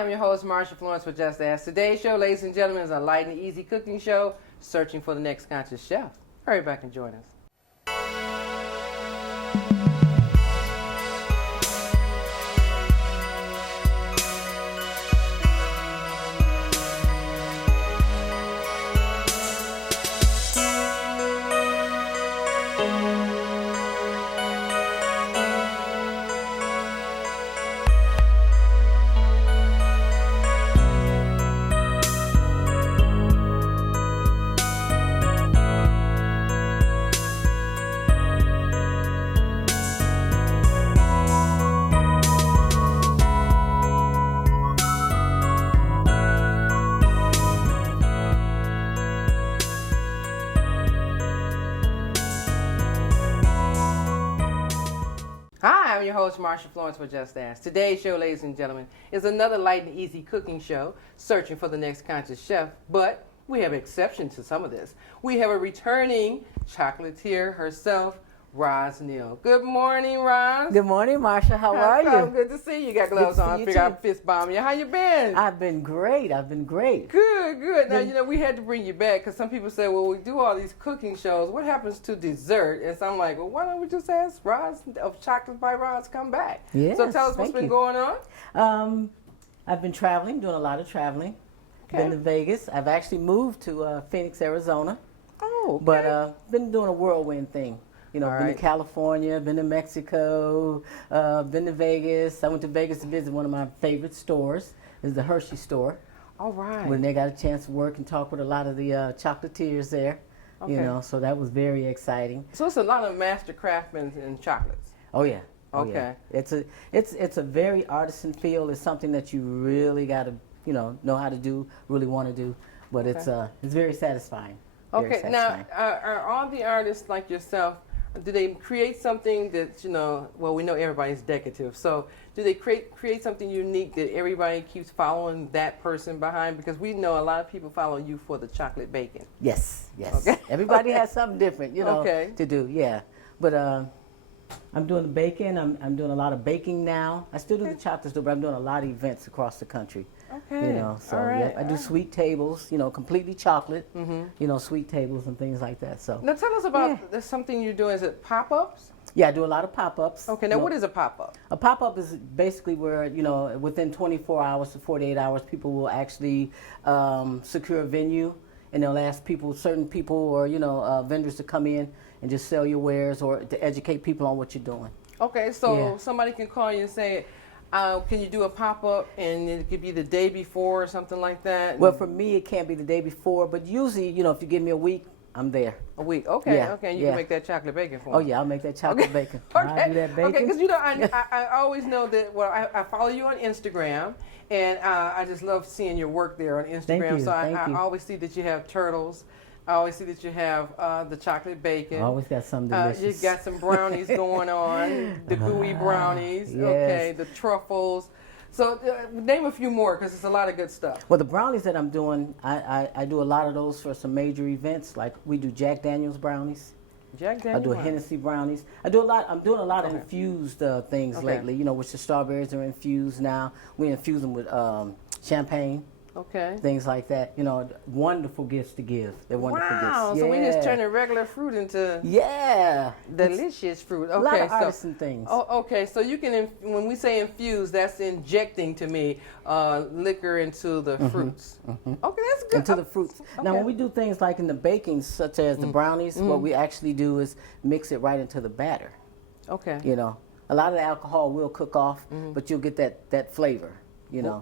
Hi, I'm your host, Marsha Florence with Just Ask. Today's show, ladies and gentlemen, is a light and easy cooking show, searching for the next conscious chef. Hurry back and join us. Hi, I'm your host, Marsha Florence with Just Ask. Today's show, ladies and gentlemen, is another light and easy cooking show, searching for the next conscious chef. But we have an exception to some of this. We have a returning chocolatier herself, Roz Neal. Good morning, Roz. Good morning, Marsha. How are you? Good to see you. You got gloves on. I figure I'd fist bomb you. How you been? I've been great. Good. Now, we had to bring you back because some people say, well, we do all these cooking shows. What happens to dessert? And so I'm like, well, why don't we just ask Roz of Chocolate by Roz come back? Yes, so tell us what's been going on. I've been traveling, doing a lot of traveling. Okay. Been to Vegas. I've actually moved to Phoenix, Arizona. Oh, okay. But been doing a whirlwind thing. You know, All been right. to California, been to Mexico, been to Vegas. I went to Vegas to visit one of my favorite stores. It's the Hershey store. All right. When they got a chance to work and talk with a lot of the chocolatiers there. Okay. You know, so that was very exciting. So it's a lot of master craftsmen in chocolates. Oh yeah. Oh, Okay. Yeah. It's a very artisan field. It's something that you really got to know how to do, really want to do. But it's very satisfying. Very Okay. satisfying. Now, are all the artists like yourself? Do they create something that, well, we know everybody's decorative. So do they create something unique that everybody keeps following that person behind? Because we know a lot of people follow you for the chocolate bacon. Yes. Okay. Everybody has something different, Okay. to do. Yeah. But I'm doing the baking. I'm doing a lot of baking now. I still do the chocolate stuff, but I'm doing a lot of events across the country. Okay. So all right. yeah, I do sweet tables, completely chocolate, sweet tables and things like that. So Now tell us about there's something you're doing. Is it pop-ups? yeah, I do a lot of pop-ups. Okay. Now what is a pop-up? A pop-up is basically where, within 24 hours to 48 hours, people will actually secure a venue, and they'll ask certain people or, vendors to come in and just sell your wares or to educate people on what you're doing. Okay. So Yeah. somebody can call you and say, can you do a pop-up, and it could be the day before or something like that? Well, for me, it can't be the day before, but usually, if you give me a week, I'm there. A week. Okay. Yeah, Okay. You yeah. can make that chocolate bacon for me. Oh, yeah, I'll make that chocolate bacon. Okay. I'll do that bacon. Okay, because I always know that. Well, I follow you on Instagram, and I just love seeing your work there on Instagram. Thank you, So thank I you. always see that you have turtles. I always see that you have the chocolate bacon. I always got something delicious. You've got some brownies going on, the gooey brownies. Yes. Okay, the truffles. So name a few more, because it's a lot of good stuff. Well, the brownies that I'm doing, I do a lot of those for some major events. Like we do Jack Daniel's brownies. Jack I Daniels. do a Hennessy brownies. I'm doing a lot of infused things Okay. lately. Which the strawberries are infused now. We infuse them with champagne, Okay. things like that. Wonderful gifts to give. They're wonderful Wow. gifts. So we just Yeah. turning regular fruit into Yeah. delicious fruit. Okay. A lot of so artisan things. Oh, okay. So you can, when we say infuse, that's injecting to me liquor into the fruits. Okay, that's good. Into the fruits. Now, okay. when we do things like in the baking, such as the brownies, what we actually do is mix it right into the batter. Okay. A lot of the alcohol will cook off, but you'll get that flavor.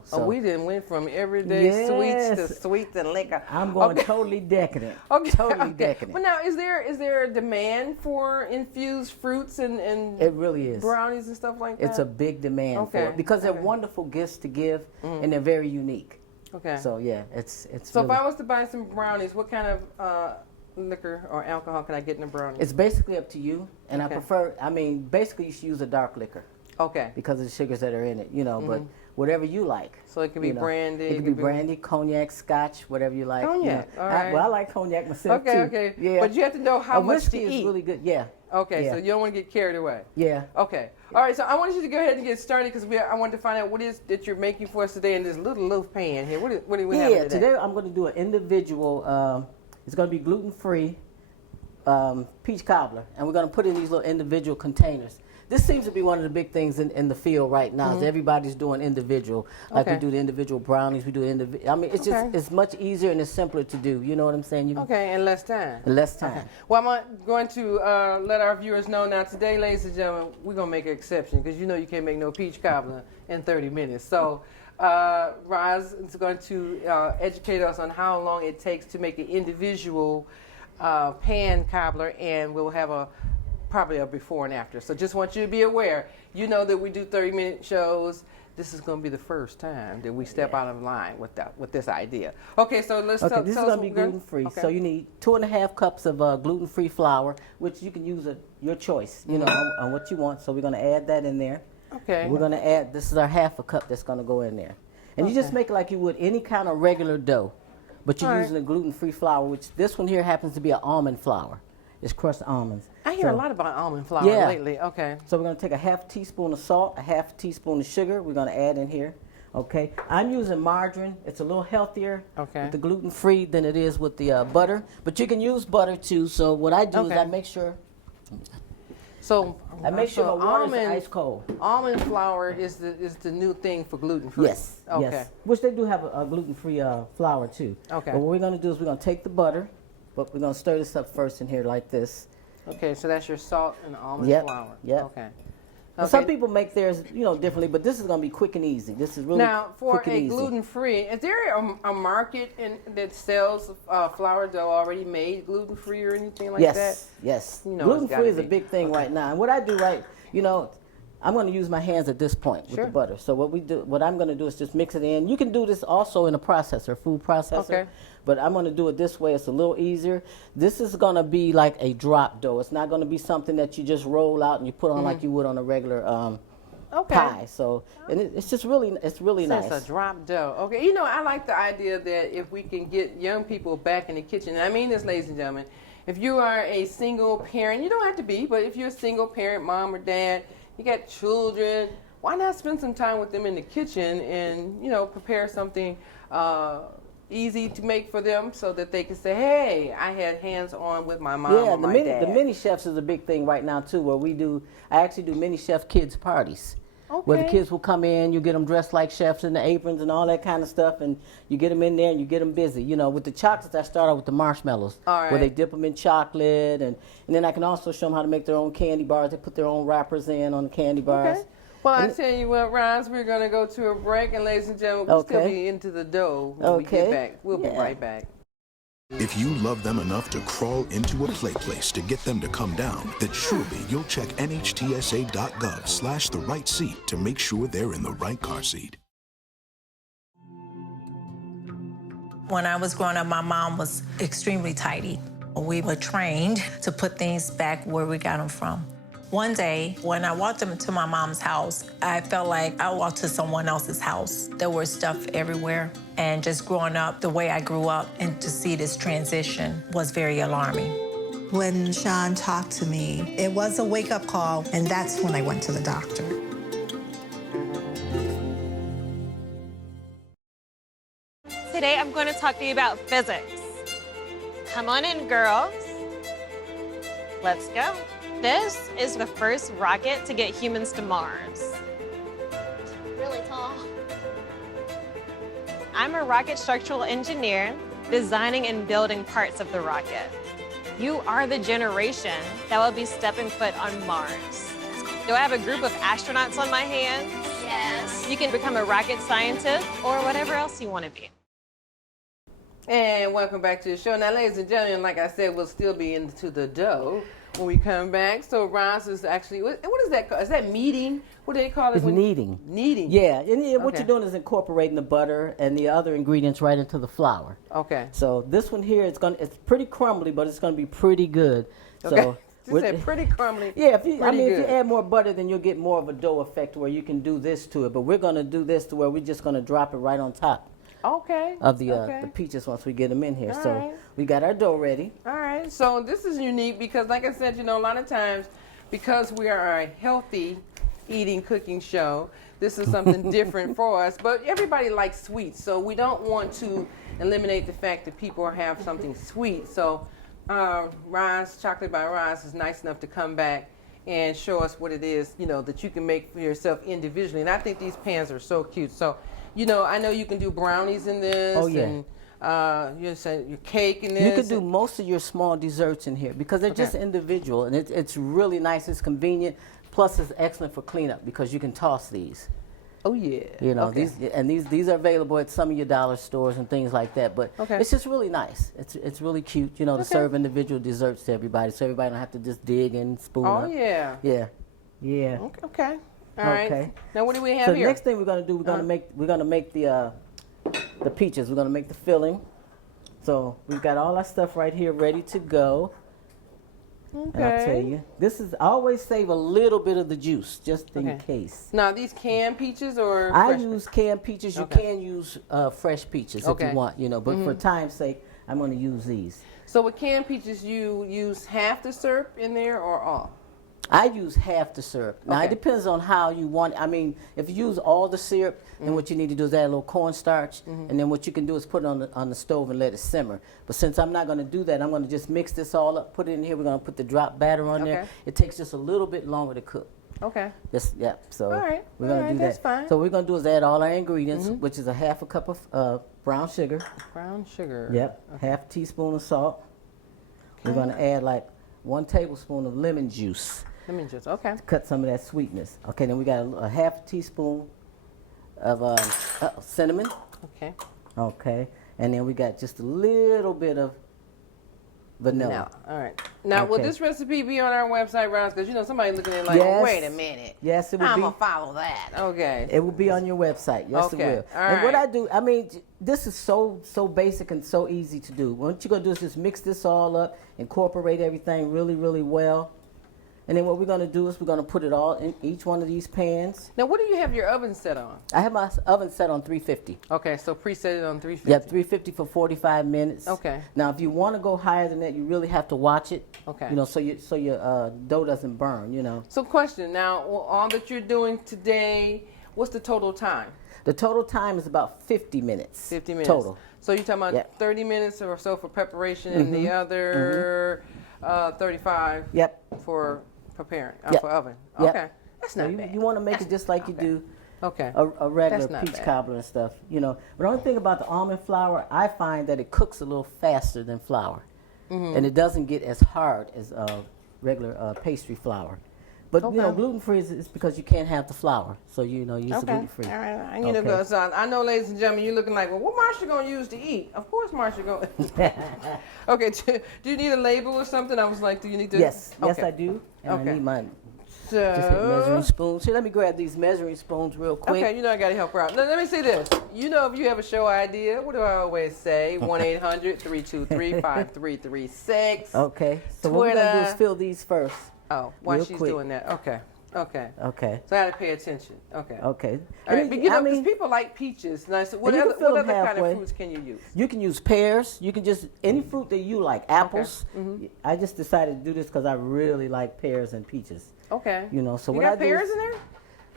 So we didn't went from everyday sweets to sweets and liquor. I'm going totally decadent. Okay. Totally okay. decadent. Well, now is there a demand for infused fruits and It really is. brownies and stuff like that? It's a big demand for Okay, it because they're okay. wonderful gifts to give, and they're very unique. Okay. So yeah, it's. So really, if I was to buy some brownies, what kind of liquor or alcohol can I get in a brownie? it's basically up to you, and Okay. basically you should use a dark liquor Okay. because of the sugars that are in it. But whatever you like. So it could be brandy. It could be brandy, cognac, scotch, whatever you like. Cognac, all right. Well, I like cognac myself Okay, too. okay. Yeah. But you have to know how A much to whiskey is eat. really good. Yeah. Okay, Yeah. so you don't want to get carried away. Yeah. Okay. All right, so I want you to go ahead and get started because I want to find out what it is that you're making for us today in this little loaf pan here. What do we have Yeah, today? today I'm going to do an individual, it's going to be gluten-free peach cobbler, and we're going to put it in these little individual containers. This seems to be one of the big things in the field right now. Is everybody's doing individual, like we do the individual brownies, we do individual. I mean, it's just it's much easier and it's simpler to do. You know what I'm saying? Okay, and less time. Less time. Okay. Well, I'm going to let our viewers know now. Today, ladies and gentlemen, we're gonna make an exception because you know you can't make no peach cobbler in 30 minutes. So, Roz is going to educate us on how long it takes to make an individual pan cobbler, and we'll have probably a before and after. So just want you to be aware. You know that we do 30-minute shows. This is going to be the first time that we step out of line with this idea. Okay, so let's Okay, tell this is us going to be gluten-free. Okay. So you need 2.5 cups of gluten-free flour, which you can use your choice, you know, on what you want. So we're going to add that in there. Okay. We're going to add, this is our 1/2 cup that's going to go in there. And you just make it like you would any kind of regular dough, but you're using a gluten-free flour, which this one here happens to be an almond flour. It's crushed almonds. I hear a lot about almond flour lately. Okay. So we're going to take a 1/2 teaspoon of salt, a 1/2 teaspoon of sugar. We're going to add in here. Okay. I'm using margarine. It's a little healthier with the gluten-free than it is with the butter. But you can use butter too. So what I do is I make sure. So I make sure my water is ice cold. Almond flour is the new thing for gluten-free. Yes. Okay. Yes. Which they do have a gluten-free flour too. Okay. But what we're going to do is we're going to take the butter, but we're going to stir this up first in here like this. Okay, so that's your salt and almond flour. Yep. Okay. Some people make theirs, differently, but this is going to be quick and easy. This is really now for quick and a easy. gluten-free. Is there a market that sells flour dough already made gluten-free or anything like that? Yes, yes. You know, gluten-free is a big thing right now. And what I do I'm going to use my hands at this point with the butter. So what I'm going to do is just mix it in. You can do this also in a processor, food processor. Okay. But I'm going to do it this way. It's a little easier. This is going to be like a drop dough. It's not going to be something that you just roll out and you put on like you would on a regular pie. So and it's just really nice. It's a drop dough. Okay. I like the idea that if we can get young people back in the kitchen, and I mean this, ladies and gentlemen, if you are a single parent, you don't have to be, but if you're a single parent, mom or dad, you got children, why not spend some time with them in the kitchen and, prepare something easy to make for them so that they can say, hey, I had hands-on with my mom or my dad. The mini chefs is a big thing right now, too, where I actually do mini chef kids parties. Okay. Where the kids will come in, you get them dressed like chefs in the aprons and all that kind of stuff, and you get them in there and you get them busy. With the chocolates, I start out with the marshmallows, where they dip them in chocolate, and then I can also show them how to make their own candy bars. They put their own wrappers in on the candy bars. Okay. Well, I tell you what, Roz, we're going to go to a break, and ladies and gentlemen, we'll still be into the dough when we get back. We'll be right back. If you love them enough to crawl into a play place to get them to come down, then surely you'll check nhtsa.gov/the right seat to make sure they're in the right car seat. When I was growing up, my mom was extremely tidy. We were trained to put things back where we got them from. One day, when I walked into my mom's house, I felt like I walked to someone else's house. There was stuff everywhere. And just growing up the way I grew up and to see this transition was very alarming. When Sean talked to me, it was a wake-up call, and that's when I went to the doctor. Today I'm going to talk to you about physics. Come on in, girls. Let's go. This is the first rocket to get humans to Mars. Really tall. I'm a rocket structural engineer, designing and building parts of the rocket. You are the generation that will be stepping foot on Mars. Do I have a group of astronauts on my hands? Yes. You can become a rocket scientist or whatever else you want to be. And welcome back to the show. Now, ladies and gentlemen, like I said, we'll still be into the dough when we come back. So Roz is actually, what is that called? Is that kneading? What do they call it? It's kneading. Kneading. Yeah, and what you're doing is incorporating the butter and the other ingredients right into the flour. Okay. So this one here, it's pretty crumbly, but it's going to be pretty good. Okay. So you said pretty crumbly. Yeah, if you add more butter, then you'll get more of a dough effect where you can do this to it. But we're going to do this to where we're just going to drop it right on top Okay. of the Okay. peaches once we get them in here. All So right. we got our dough ready. All right. So this is unique because, like I said, a lot of times, because we are a healthy eating cooking show, this is something different for us. But everybody likes sweets, so we don't want to eliminate the fact that people have something sweet. So Roz, Chocolate by Roz, is nice enough to come back and show us what it is, that you can make for yourself individually. And I think these pans are so cute. So, I know you can do brownies in this. Oh, yeah. And you said your cake in this. You can do most of your small desserts in here because they're just Okay. individual, and it's really nice. It's convenient. Plus, it's excellent for cleanup because you can toss these. Oh yeah. Okay. These are available at some of your dollar stores and things like that. But Okay. it's just really nice. It's really cute, to serve individual desserts to everybody, so everybody don't have to just dig and spoon Oh up. yeah. Yeah. Okay. All right. Okay. Now what do we have So here? the next thing we're gonna do, we're gonna make the peaches. We're gonna make the filling. So we've got all our stuff right here ready to go. Okay. And I'll tell you, I always save a little bit of the juice just in Okay. case. Now these canned peaches or I fresh use canned peaches. You Okay. can use fresh peaches if Okay. you want, but for time's sake, I'm going to use these. So with canned peaches, you use half the syrup in there or all? I use half the syrup. Now, Okay. it depends on how you want it. I mean, if you use all the syrup, then what you need to do is add a little cornstarch, and then what you can do is put it on the stove and let it simmer. But since I'm not going to do that, I'm going to just mix this all up, put it in here. We're going to put the drop batter on there. Okay. It takes just a little bit longer to cook. Okay. So All right. we're going All to right, do that's that. fine. So what we're going to do is add all our ingredients, which is a half a cup of brown sugar. Brown sugar. Yep. Half a teaspoon of salt. We're going to add like 1 tablespoon of lemon juice. Lemon juice. Okay. Cut some of that sweetness. Okay, then we got a half a teaspoon of cinnamon. Okay. Okay, and then we got just a little bit of vanilla. Now, all right. Now, will Okay. this recipe be on our website, Roz? Because somebody looking at it like, Yes. wait a minute. Yes, it will I'm be. gonna follow that. Okay. It will be on your website. Yes, Okay, it will. all And what right. I do, I mean, this is so basic and so easy to do. What you're gonna do is just mix this all up, incorporate everything really, really well. And then what we're going to do is we're going to put it all in each one of these pans. Now, what do you have your oven set on? I have my oven set on 350. Okay, so preset it on 350. Yep, 350 for 45 minutes. Okay. Now, if you want to go higher than that, you really have to watch it. Okay. So your dough doesn't burn. So, question now, all that you're doing today, what's the total time? The total time is about 50 minutes. 50 minutes. Total. So you're talking about Yep. 30 minutes or so for preparation, and the other 35 Yep. for preparing Yep. for oven. Yep. Okay, that's So not bad. you want to make it just like you do Okay. a regular That's not peach bad. cobbler and stuff. But the only thing about the almond flour, I find that it cooks a little faster than flour, and it doesn't get as hard as regular pastry flour. But Okay. gluten free is because you can't have the flour, so use the Okay. gluten free. All right. I need to go. So I know, ladies and gentlemen, you're looking like, well, what Marsha gonna use to eat? Of course, Marsha gonna. Okay. Do you need a label or something? I was like, do you need to? Yes, yes, Okay. I do, and Okay. I need my just measuring So. spoons. Here, let me grab these measuring spoons real quick. Okay, I gotta help her out. Now, let me say this. If you have a show idea, what do I always say? 1-800-323-5336. Okay, so what we're gonna do is Twitter. fill these first. Oh, while Real she's quick. doing that. Okay. Okay, So I gotta pay attention. Okay. okay. All right, And but I because mean, people like peaches. Now, so what And you other, can fill what them other kind halfway. of fruits can you use? you can use pears. You can just any fruit that you like. Apples. I just decided to do this because I really like pears and peaches. Okay. So You what got I do pears is, in there?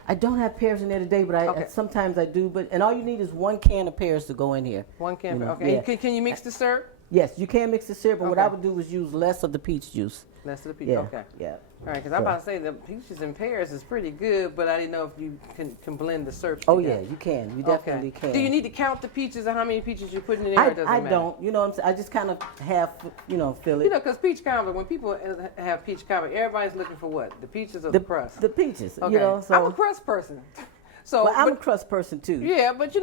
I don't have pears in there today, but Okay. sometimes I do. And all you need is 1 can of pears to go in here. 1 can. You know, Okay. yeah. Can you mix the syrup? Yes, you can mix the syrup, but what Okay. I would do is use less of the peach juice. Less of the peach. Yeah. Okay. Yeah. All right, because I'm about to say the peaches and pears is pretty good, but I didn't know if you can blend the syrups Oh together. yeah, you can. You definitely Okay. can. Do you need to count the peaches or how many peaches you're putting in there? Or it doesn't I matter? don't. You know what I'm saying? I just kind of half, fill it. Because peach cobbler, when people have peach cobbler, everybody's looking for what? The peaches or the crust? The peaches. Okay. So I'm a crust person. So, well, I'm a but- crust person too. Yeah, but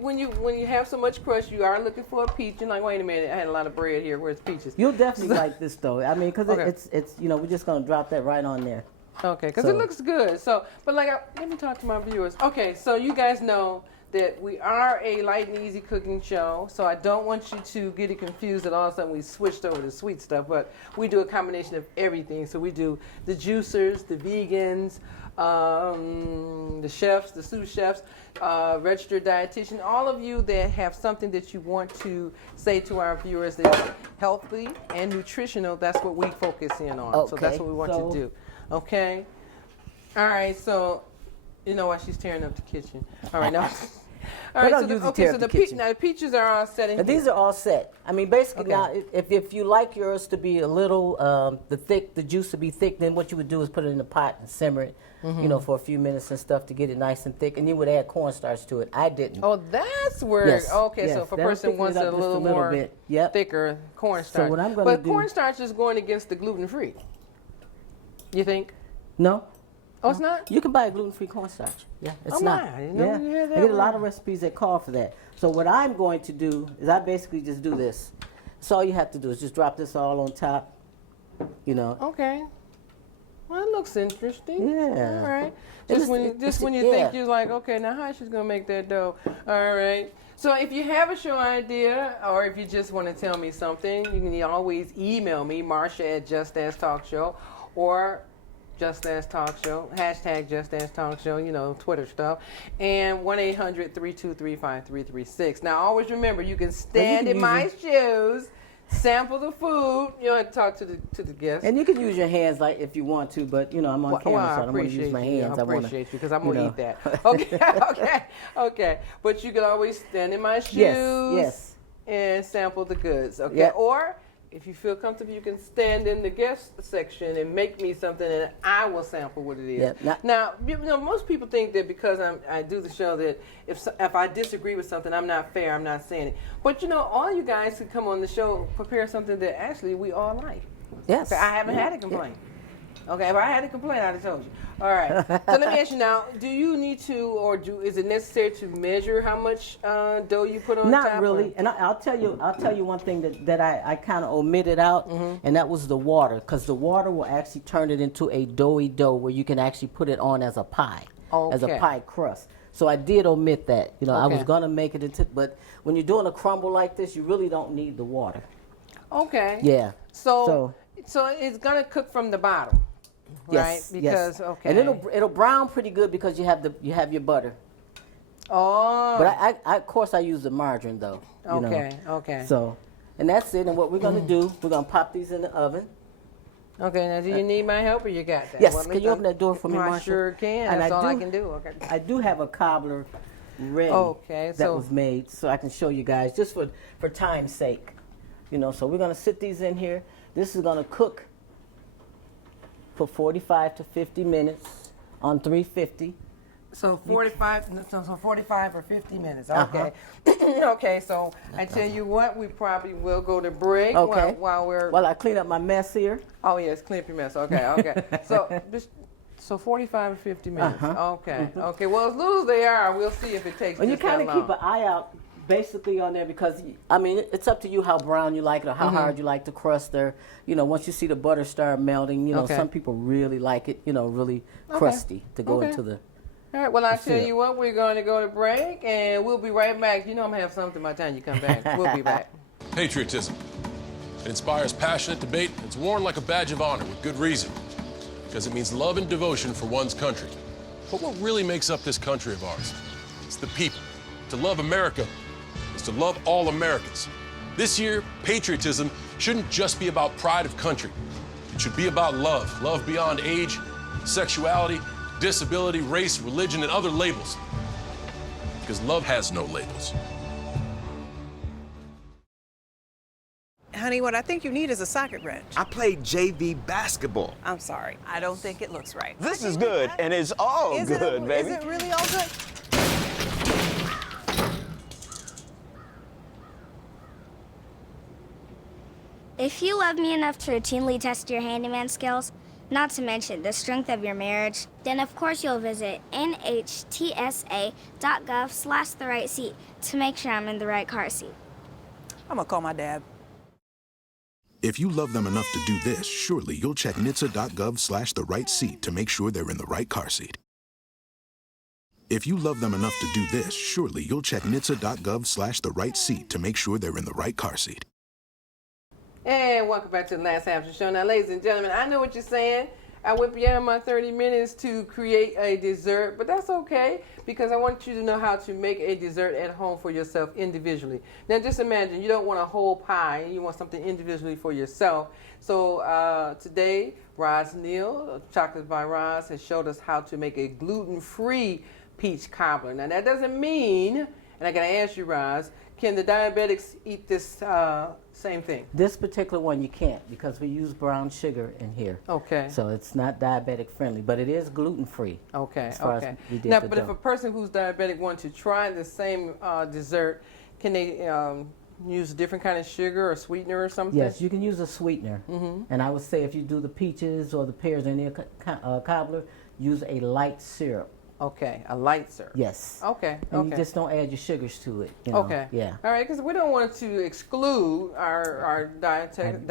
when you have so much crust, you are looking for a peach. You're like, wait a minute, I had a lot of bread here. Where's peaches? You'll definitely like this though. I mean, because Okay. it's we're just gonna drop that right on there. Okay, because So- it looks good. So, but let me talk to my viewers. Okay, so you guys know that we are a light and easy cooking show. So I don't want you to get it confused that all of a sudden we switched over to sweet stuff. But we do a combination of everything. So we do the juicers, the vegans, the chefs, the sous chefs, registered dietitian, all of you that have something that you want to say to our viewers that's healthy and nutritional, that's what we focus in on. Okay. So that's what we want to do. Okay? All right, so you know what? She's tearing up the kitchen. All right, now. All right, so now the peaches are all set in here. These are all set. I mean, basically Okay. now, if you like yours to be a little, the juice to be thick, then what you would do is put it in the pot and simmer it, you know, for a few minutes and stuff to get it nice and thick, and you would add cornstarch to it. I didn't. Oh, that's where. Yes, Okay, yes, so if a that'll person thicken wants it it a up just little a little more bit. Yep. thicker, cornstarch. So what I'm gonna but do- cornstarch is going against the gluten-free. You think? No? Oh, it's not? You can buy a gluten-free cornstarch. Yeah, it's Oh, not. my, I didn't know Yeah, you had that I get a lot one. of recipes that call for that. So what I'm going to do is I basically just do this. So all you have to do is just drop this all on top, you know. Okay. Well, it looks interesting. Yeah. All right. It Just is- when you, it's- just when you yeah. think you're like, okay, now how she's gonna make that dough? All right. So if you have a show idea, or if you just want to tell me something, you can always email me, Marsha at Just As Talk Show, or Just As Talk Show, hashtag Just As Talk Show, you know, Twitter stuff, and 1-800-323-5336. Now, always remember, you can stand in my shoes, sample the food. You don't have to talk to the guests. And you can use your hands like if you want to, but you know I'm on camera, so I don't want to use my hands. I appreciate you because I'm you gonna know. eat that. Okay, okay. But you can always stand in my shoes. Yes. And sample the goods. Okay. Yep. Or if you feel comfortable, you can stand in the guest section and make me something, and I will sample what it is. Yep. Now, you know, most people think that because I do the show that if I disagree with something, I'm not fair. I'm not saying it. But you know, all you guys could come on the show, prepare something that actually we all like. Yes. Okay, I haven't had a complaint. Okay, if I had a complaint, I'd have told you. All right. So let me ask you now: do you need to, or is it necessary to measure how much dough you put on top? Not really. And I'll tell you one thing that I kind of omitted out, and that was the water, because the water will actually turn it into a doughy dough where you can actually put it on as a pie, as a Okay. pie crust. So I did omit that. You know, I was Okay. gonna make it into, but when you're doing a crumble like this, you really don't need the water. Okay. Yeah. So it's gonna cook from the bottom, right? Yes. Because yes. okay. And it'll brown pretty good because you have your butter. Oh. But I of course I use the margarine though. You know. Okay. Okay. So, and that's it. And what we're gonna do, we're gonna pop these in the oven. Okay. Now, do you need my help, or you got that? Yes, Well, can you open that door for me, I Marsha? sure can. And That's I all I do- can do. Okay. I do have a cobbler ready. Okay, that so- was made, so I can show you guys just for time's sake. You know, so we're gonna sit these in here. This is gonna cook for 45 to 50 minutes on 350. So 45, so 45 or 50 minutes. Uh-huh. Okay. Okay. So I tell you what, we probably will go to break Okay. while we're. While I clean up my mess here. Oh yes, clean up your mess. Okay. Okay. So 45 or 50 minutes. Okay. Okay. Well, as little as they are, we'll see if it takes. And you just that kind of keep long. an eye out basically on there because, I mean, it's up to you how brown you like it or how hard you like the crust there. You know, once you see the butter start melting, you know, Okay. some people really like it, you know, really crusty to go Okay. into the... All right. Well, I tell it. you what, we're going to go to break, and we'll be right back. You know, I'm gonna have something by the time you come back. We'll be back. Patriotism. It inspires passionate debate. It's worn like a badge of honor with good reason, because it means love and devotion for one's country. But what really makes up this country of ours? It's the people. To love America is to love all Americans. This year, patriotism shouldn't just be about pride of country. It should be about love. Love beyond age, sexuality, disability, race, religion, and other labels. Because love has no labels. Honey, what I think you need is a socket wrench. I played JV basketball. I'm sorry. I don't think it looks right. This is good, and it's all Is good, it, baby. Is it really all good? If you love me enough to routinely test your handyman skills, not to mention the strength of your marriage, then of course you'll visit nhtsa.gov/the-right-seat to make sure I'm in the right car seat. I'm gonna call my dad. If you love them enough to do this, surely you'll check NHTSA.gov/the-right-seat to make sure they're in the right car seat. If you love them enough to do this, surely you'll check NHTSA.gov/the-right-seat to make sure they're in the right car seat. And welcome back to the last half of the show. Now, ladies and gentlemen, I know what you're saying. I went beyond my 30 minutes to create a dessert, but that's okay because I want you to know how to make a dessert at home for yourself individually. Now just imagine you don't want a whole pie, you want something individually for yourself. So today, Roz Neal, Chocolate by Roz, has showed us how to make a gluten-free peach cobbler. Now that doesn't mean, and I gotta ask you, Roz, can the diabetics eat this same thing? This particular one you can't because we use brown sugar in here. Okay. So it's not diabetic friendly, but it is gluten free. Okay. As far okay. As we did Now, the but dough. if a person who's diabetic wants to try the same dessert, can they use a different kind of sugar or sweetener or something? Yes, you can use a sweetener. And I would say if you do the peaches or the pears in the cobbler, use a light syrup. Okay, a light syrup. Yes. Okay. And okay. you just don't add your sugars to it. You know? Okay. Yeah. All right, because we don't want to exclude our diabetic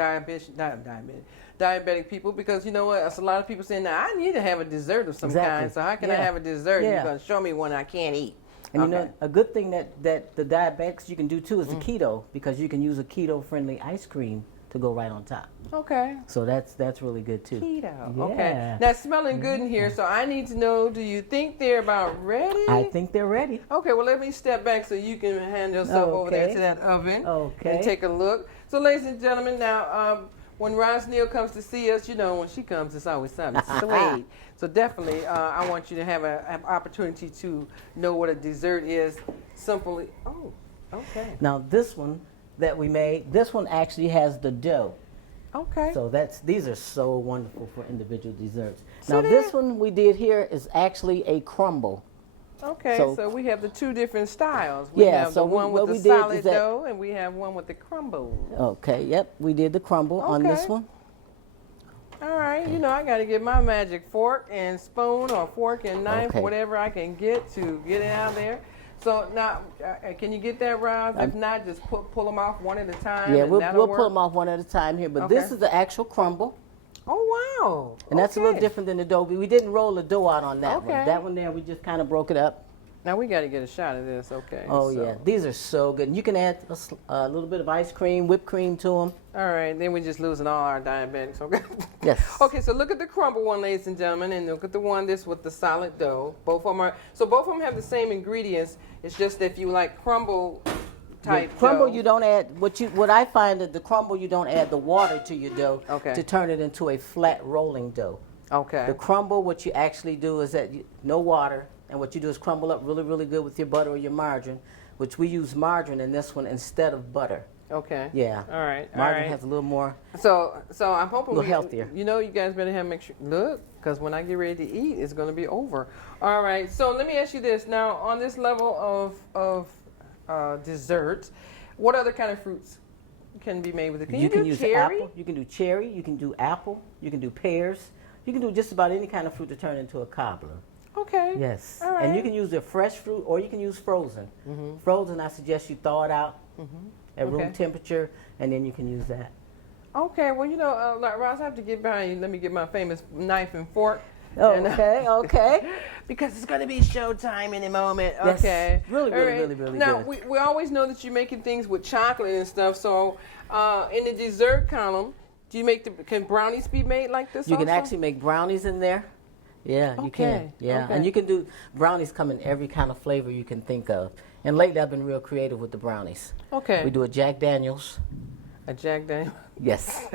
people because you know what? There's a lot of people saying, now I need to have a dessert of some kind. So how can I have a dessert? You're going to show me one I can't eat. And you know, a good thing that the diabetics you can do too is the keto, because you can use a keto-friendly ice cream to go right on top. Okay. So that's really good too. Keto. Yeah. Okay. Now it's smelling good in here, so I need to know, do you think they're about ready? I think they're ready. Okay, well let me step back so you can hand yourself over there to that oven and take a look. So ladies and gentlemen, now when Roz Neal comes to see us, you know, when she comes, it's always something sweet. So definitely, I want you to have an opportunity to know what a dessert is. Simply, okay. Now this one that we made, this one actually has the dough. Okay. So these are so wonderful for individual desserts. Now this one we did here is actually a crumble. Okay, so we have the two different styles. We have the one with the solid dough, and we have one with the crumble. Okay, yep, we did the crumble on this one. All right, you know, I got to get my magic fork and spoon or fork and knife, whatever I can get to get it out there. So now, can you get that, Roz? If not, just pull them off one at a time. Yeah, we'll pull them off one at a time here. But this is the actual crumble. Oh, wow. And that's a little different than the dough. We didn't roll the dough out on that one. That one there, we just kind of broke it up. Now we got to get a shot of this, okay? Oh, yeah. These are so good. And you can add a little bit of ice cream, whipped cream to them. All right. Then we're just losing all our diabetics, okay? Yes. Okay, so look at the crumble one, ladies and gentlemen, and look at the one this with the solid dough. Both of them are, so both of them have the same ingredients. It's just that if you like crumble type crumble, dough. you don't add, what I find that the crumble, you don't add the water to your dough to turn it into a flat rolling dough. Okay. The crumble, what you actually do is that no water, and what you do is crumble up really, really good with your butter or your margarine, which we use margarine in this one instead of butter. Okay. Yeah. All right. Margarine has a little more. So I'm hoping a little healthier. You know, you guys better make sure look, because when I get ready to eat, it's going to be over. All right. So let me ask you this now: on this level of desserts, what other kind of fruits can be made with it? You can do use cherry? apple. You can do cherry. You can do apple. You can do pears. You can do just about any kind of fruit to turn into a cobbler. Okay. Yes. All right. And you can use the fresh fruit or you can use frozen. Frozen, I suggest you thaw it out at room temperature, and then you can use that. Okay. Well, you know, Roz, I have to get behind you. Let me get my famous knife and fork. Okay. Because it's going to be showtime in a moment. Yes. Okay. Really now, good. we always know that you're making things with chocolate and stuff. So in the dessert column, do you make can brownies be made like this? You can actually make brownies in there. Yeah, you can. Yeah, and you can do brownies come in every kind of flavor you can think of. And lately, I've been real creative with the brownies. Okay. We do a Jack Daniels. A Jack Daniel. Yes.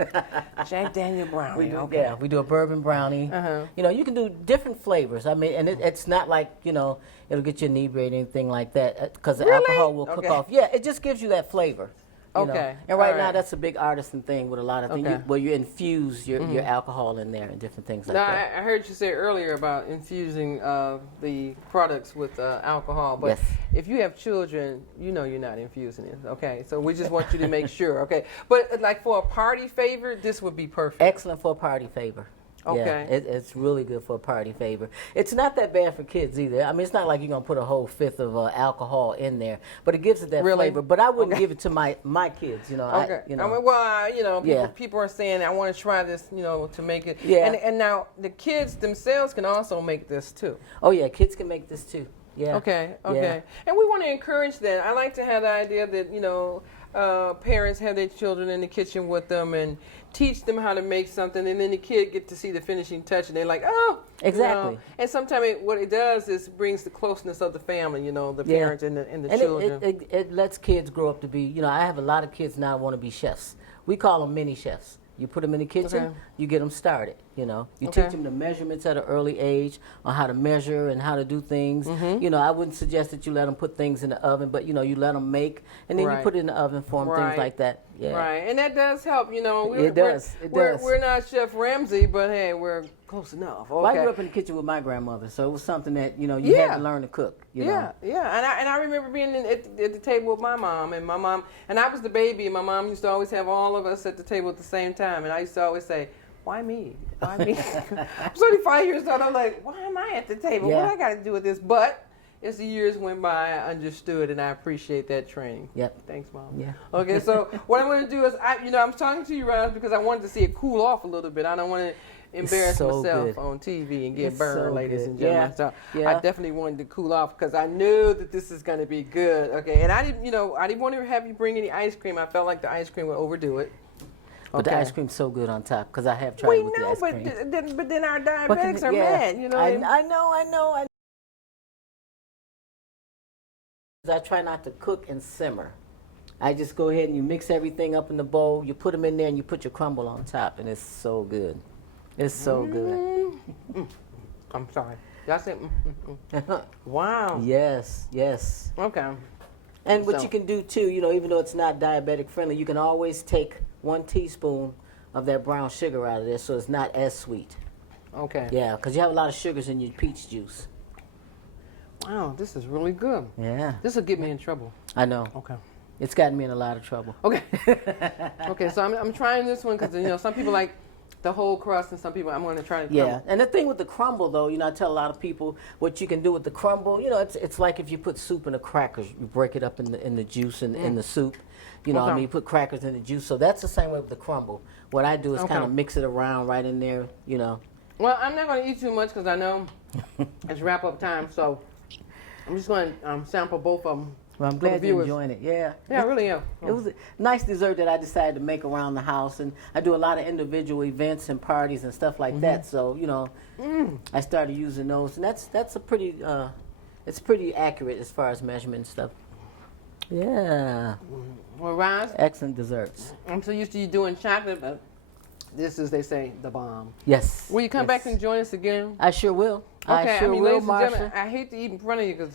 Jack Daniel brownie. Yeah, we do a bourbon brownie. You know, you can do different flavors. I mean, and it's not like, you know, it'll get you inebriated or anything like that, because the alcohol will cook off. Yeah, it just gives you that flavor. You know? And right now, that's a big artisan thing with a lot of things, where you infuse your alcohol in there and different things like that. I heard you say earlier about infusing the products with alcohol, but if you have children, you know you're not infusing it, okay? So we just want you to make sure, okay? But like for a party favor, this would be perfect. Excellent for a party favor. Okay. Yeah, it's really good for a party favor. It's not that bad for kids either. I mean, it's not like you're going to put a whole fifth of alcohol in there, but it gives it that flavor. But I wouldn't give it to my kids, you know. Okay. I mean, well, you know, people are saying, I want to try this, you know, to make it. Yeah. And now the kids themselves can also make this too. Oh, yeah, kids can make this too. Yeah. Okay. Yeah. And we want to encourage that. I like to have the idea that, you know, parents have their children in the kitchen with them and teach them how to make something, and then the kid get to see the finishing touch, and they're like, oh, exactly. You know? And sometimes what it does is brings the closeness of the family, you know, the parents and the children. It lets kids grow up to be, you know, I have a lot of kids now want to be chefs. We call them mini chefs. You put them in the kitchen, you get them started, you know. You teach them the measurements at an early age on how to measure and how to do things. You know, I wouldn't suggest that you let them put things in the oven, but, you know, you let them make, and then you put it in the oven for them, things like that. Yeah. Right, and that does help, you know. It does. We're not Chef Ramsay, but, hey, we're close enough. Okay. Well, I grew up in the kitchen with my grandmother, so it was something that, you know, you had to learn to cook, you know. Yeah, and I remember being at the table with my mom, and I was the baby, and my mom used to always have all of us at the table at the same time, and I used to always say, why me? Why me? I'm 35 years old, I'm like, why am I at the table? What do I got to do with this? But as the years went by, I understood, and I appreciate that training. Yep. Thanks, Mom. Yeah. Okay, so what I'm going to do is, I'm talking to you, Roz, because I wanted to see it cool off a little bit. I don't want to embarrass myself on TV and get burned, ladies and gentlemen. So I definitely wanted to cool off because I knew that this is going to be good. Okay, and I didn't want to have you bring any ice cream. I felt like the ice cream would overdo it. But the ice cream's so good on top because I have tried with the ice cream. But then our diabetics are mad, you know. I know. I try not to cook and simmer. I just go ahead and you mix everything up in the bowl, you put them in there, and you put your crumble on top, and it's so good. It's so good. I'm sorry. Y'all said wow. Yes. Okay. And what you can do too, you know, even though it's not diabetic friendly, you can always take 1 teaspoon of that brown sugar out of there so it's not as sweet. Okay. Yeah, because you have a lot of sugars in your peach juice. Wow, this is really good. Yeah. This will get me in trouble. I know. Okay. It's gotten me in a lot of trouble. Okay. Okay, so I'm trying this one because, you know, some people like the whole crust and some people I'm going to try to crumble. Yeah, and the thing with the crumble, though, you know, I tell a lot of people what you can do with the crumble. You know, it's like if you put soup in the crackers, you break it up in the juice and in the soup. You know, I mean, you put crackers in the juice. So that's the same way with the crumble. What I do is kind of mix it around right in there, you know. Well, I'm not going to eat too much because I know it's wrap-up time, so I'm just going to sample both of them. Well, I'm glad you're enjoying it. Yeah. Yeah, I really am. It was a nice dessert that I decided to make around the house, and I do a lot of individual events and parties and stuff like that. So, you know, I started using those, and that's a pretty, it's pretty accurate as far as measurement and stuff. Yeah. Well, Roz, excellent desserts. I'm so used to you doing chocolate, but this is, they say, the bomb. Yes. Will you come back and join us again? I sure will. Okay, I sure will, ladies and Marsha. gentlemen, I hate to eat in front of you because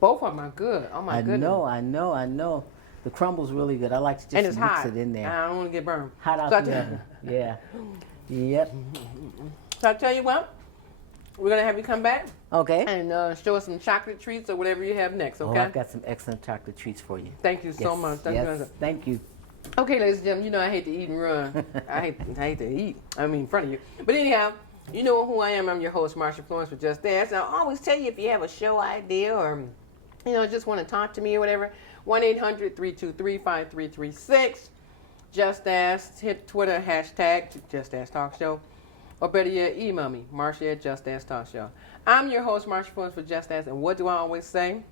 both of them are good. Oh my goodness. I know. The crumble's really good. I like to just mix it in there. I don't want to get burned. Hot out the oven. Yeah. Yep. So I tell you what, we're gonna have you come back. Okay. And show us some chocolate treats or whatever you have next. Okay. Oh, I've got some excellent chocolate treats for you. Thank you so much. Thank you. Okay, ladies and gentlemen, you know I hate to eat and run. I hate to eat. I mean, in front of you. But anyhow, you know who I am. I'm your host, Marsha Florence with Just Dance. And I always tell you if you have a show idea or, you know, just want to talk to me or whatever, 1-800-323-5336. Just Ask. Hit Twitter, hashtag Just Ask Talk Show. Or better yet, email me, Marsha at Just Dance Talk Show. I'm your host, Marsha Florence for Just Dance. And what do I always say?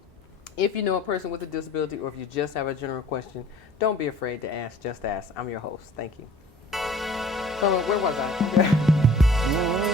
If you know a person with a disability or if you just have a general question, don't be afraid to ask. Just ask. I'm your host. Thank you. So where was I?